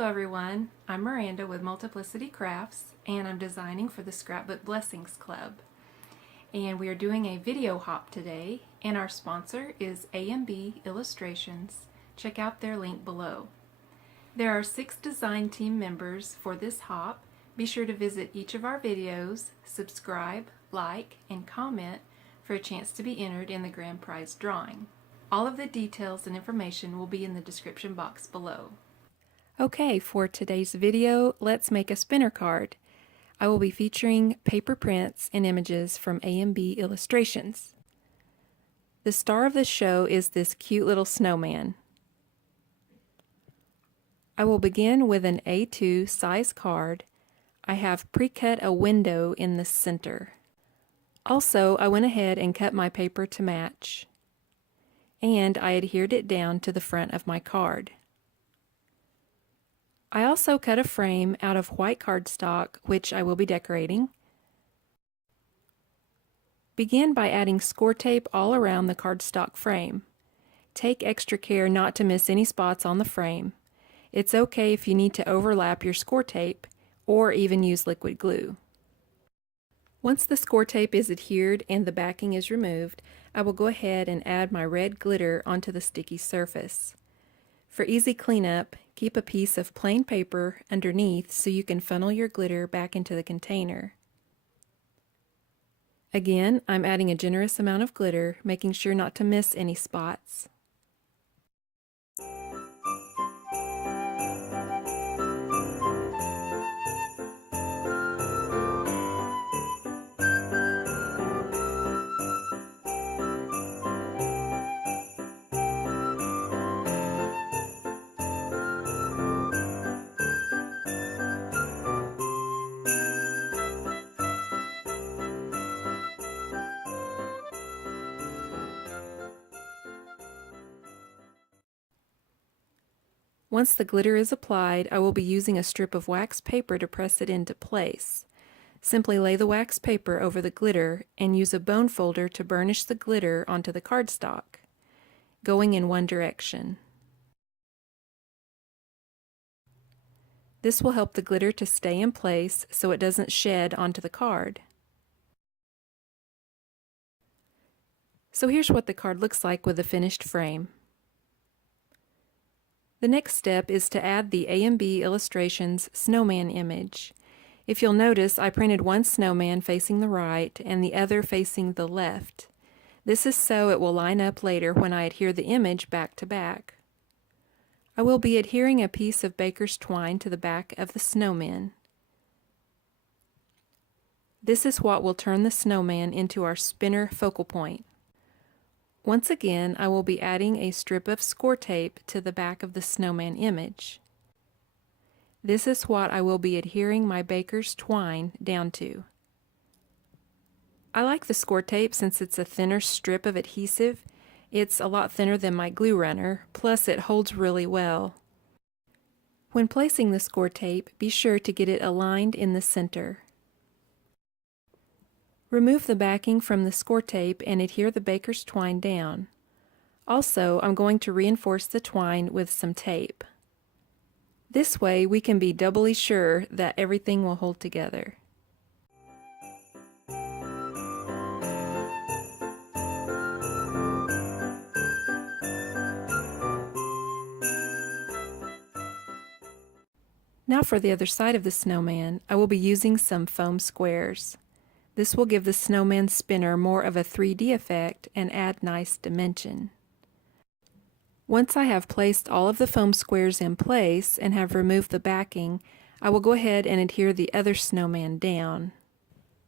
Hello everyone, I'm Miranda with Multiplicity Crafts and I'm designing for the Scrapbook Blessings Club. And we are doing a video hop today and our sponsor is AMB Illustrations. Check out their link below. There are 6 design team members for this hop. Be sure to visit each of our videos, subscribe, like, and comment for a chance to be entered in the grand prize drawing. All of the details and information will be in the description box below. Okay, for today's video, let's make a spinner card. I will be featuring paper prints and images from AMB Illustrations. The star of the show is this cute little snowman. I will begin with an A2 size card. I have pre-cut a window in the center. Also, I went ahead and cut my paper to match. And I adhered it down to the front of my card. I also cut a frame out of white cardstock, which I will be decorating. Begin by adding score tape all around the cardstock frame. Take extra care not to miss any spots on the frame. It's okay if you need to overlap your score tape or even use liquid glue. Once the score tape is adhered and the backing is removed, I will go ahead and add my red glitter onto the sticky surface. For easy cleanup, keep a piece of plain paper underneath so you can funnel your glitter back into the container. Again, I'm adding a generous amount of glitter, making sure not to miss any spots. Once the glitter is applied, I will be using a strip of wax paper to press it into place. Simply lay the wax paper over the glitter and use a bone folder to burnish the glitter onto the cardstock, going in one direction. This will help the glitter to stay in place so it doesn't shed onto the card. So here's what the card looks like with a finished frame. The next step is to add the AMB Illustrations snowman image. If you'll notice, I printed one snowman facing the right and the other facing the left. This is so it will line up later when I adhere the image back to back. I will be adhering a piece of baker's twine to the back of the snowman. This is what will turn the snowman into our spinner focal point. Once again, I will be adding a strip of score tape to the back of the snowman image. This is what I will be adhering my baker's twine down to. I like the score tape since it's a thinner strip of adhesive. It's a lot thinner than my glue runner, plus it holds really well. When placing the score tape, be sure to get it aligned in the center. Remove the backing from the score tape and adhere the baker's twine down. Also, I'm going to reinforce the twine with some tape. This way we can be doubly sure that everything will hold together. Now for the other side of the snowman, I will be using some foam squares. This will give the snowman spinner more of a 3D effect and add nice dimension. Once I have placed all of the foam squares in place and have removed the backing, I will go ahead and adhere the other snowman down.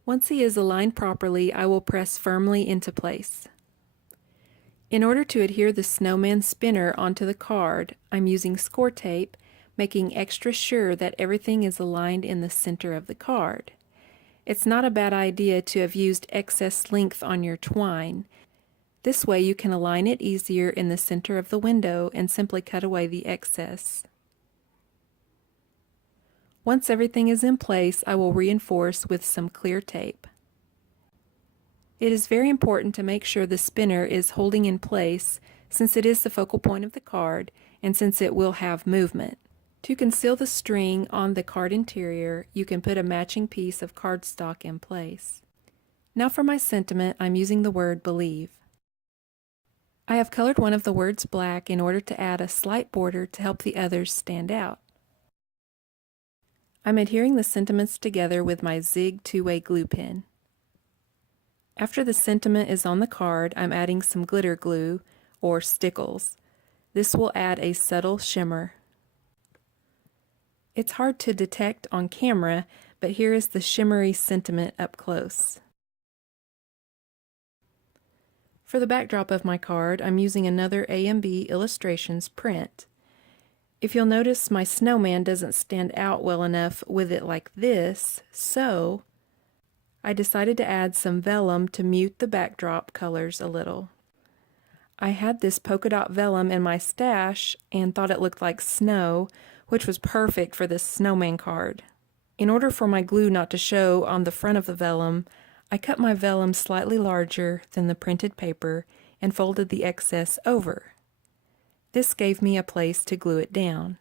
Once he is aligned properly, I will press firmly into place. In order to adhere the snowman spinner onto the card, I'm using score tape, making extra sure that everything is aligned in the center of the card. It's not a bad idea to have used excess length on your twine. This way you can align it easier in the center of the window and simply cut away the excess. Once everything is in place, I will reinforce with some clear tape. It is very important to make sure the spinner is holding in place since it is the focal point of the card and since it will have movement. To conceal the string on the card interior, you can put a matching piece of cardstock in place. Now for my sentiment, I'm using the word believe. I have colored one of the words black in order to add a slight border to help the others stand out. I'm adhering the sentiments together with my Zig two-way glue pen. After the sentiment is on the card, I'm adding some glitter glue, or stickles. This will add a subtle shimmer. It's hard to detect on camera, but here is the shimmery sentiment up close. For the backdrop of my card, I'm using another AMB Illustrations print. If you'll notice, my snowman doesn't stand out well enough with it like this, so I decided to add some vellum to mute the backdrop colors a little. I had this polka dot vellum in my stash and thought it looked like snow, which was perfect for this snowman card. In order for my glue not to show on the front of the vellum, I cut my vellum slightly larger than the printed paper and folded the excess over. This gave me a place to glue it down.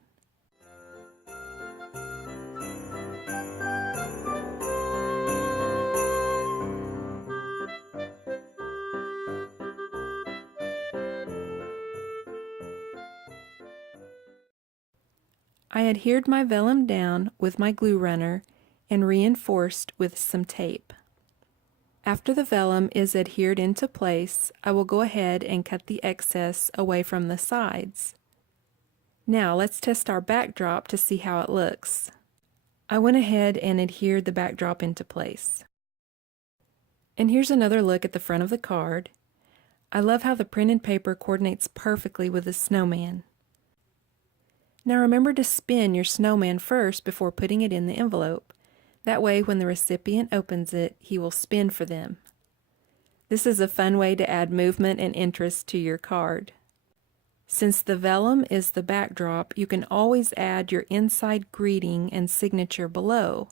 I adhered my vellum down with my glue runner and reinforced with some tape. After the vellum is adhered into place, I will go ahead and cut the excess away from the sides. Now let's test our backdrop to see how it looks. I went ahead and adhered the backdrop into place. And here's another look at the front of the card. I love how the printed paper coordinates perfectly with the snowman. Now remember to spin your snowman first before putting it in the envelope. That way, when the recipient opens it, he will spin for them. This is a fun way to add movement and interest to your card. Since the vellum is the backdrop, you can always add your inside greeting and signature below.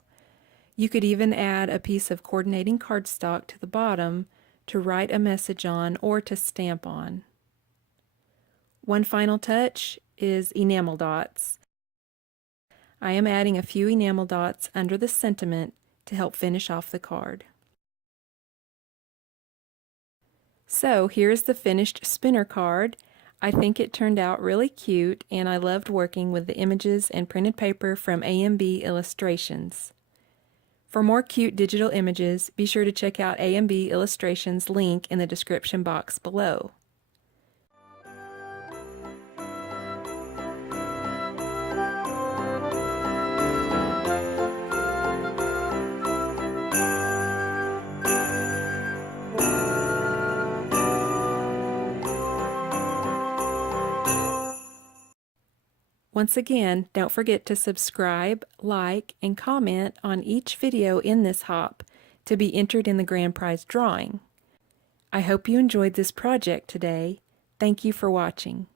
You could even add a piece of coordinating cardstock to the bottom to write a message on or to stamp on. One final touch is enamel dots. I am adding a few enamel dots under the sentiment to help finish off the card. So here is the finished spinner card. I think it turned out really cute, and I loved working with the images and printed paper from AMB Illustrations. For more cute digital images, be sure to check out AMB Illustrations link in the description box below. Once again, don't forget to subscribe, like, and comment on each video in this hop to be entered in the grand prize drawing. I hope you enjoyed this project today. Thank you for watching.